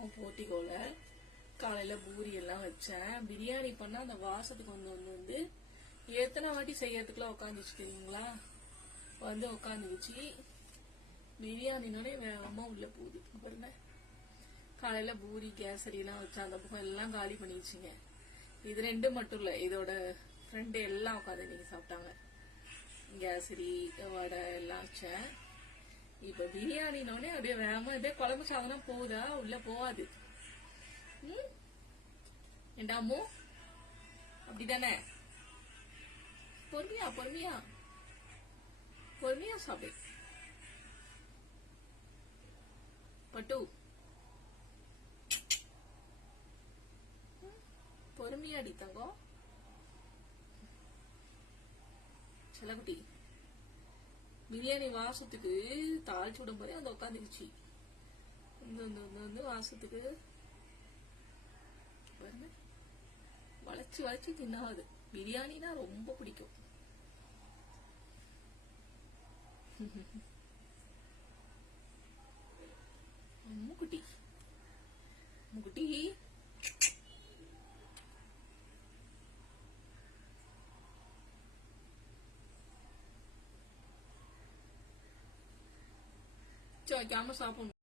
இருக்கோம் போட்டிகோல. காலையில பூரி எல்லாம் வச்சேன். பிரியாணி பண்ணா அந்த வாசத்துக்கு வந்து எத்தனை வாட்டி செய்யறதுக்குலாம் உட்காந்துச்சு தெரியுங்களா? உட்காந்துச்சு. பிரியாணினோட வேகமா உள்ள போகுது பாருங்க. காலையில பூரி கேசரி எல்லாம் வச்சா அந்த பக்கம் எல்லாம் காலி பண்ணிடுச்சுங்க. இது ரெண்டு மட்டும் இல்ல, இதோட ஃப்ரெண்டு எல்லாம் உட்காந்து நீங்க சாப்பிட்டாங்க. கேசரி வடை எல்லாம் வச்சேன். இப்ப பிரியாணினோடனே அப்படியே வேகமா இதே குழம்பு சாதனம் போகுதா? உள்ள போகாது. ஏண்டாமோ அப்படிதானே? பொறுமையா பொறுமையா பொறுமையா சாப்பிடு பட்டு. பொறுமையாடி தங்கம் செல்லக்குட்டி. பிரியாணி வாசத்துக்கு தாளிச்சு விடும் போதே அந்த உட்காந்துக்குச்சு. வாசத்துக்கு வளைச்சு வளைச்சு தின்னாது. பிரியாணினா ரொம்ப பிடிக்கும். முக்குட்டி முக்குட்டி வைக்காம சாப்பிடணும்.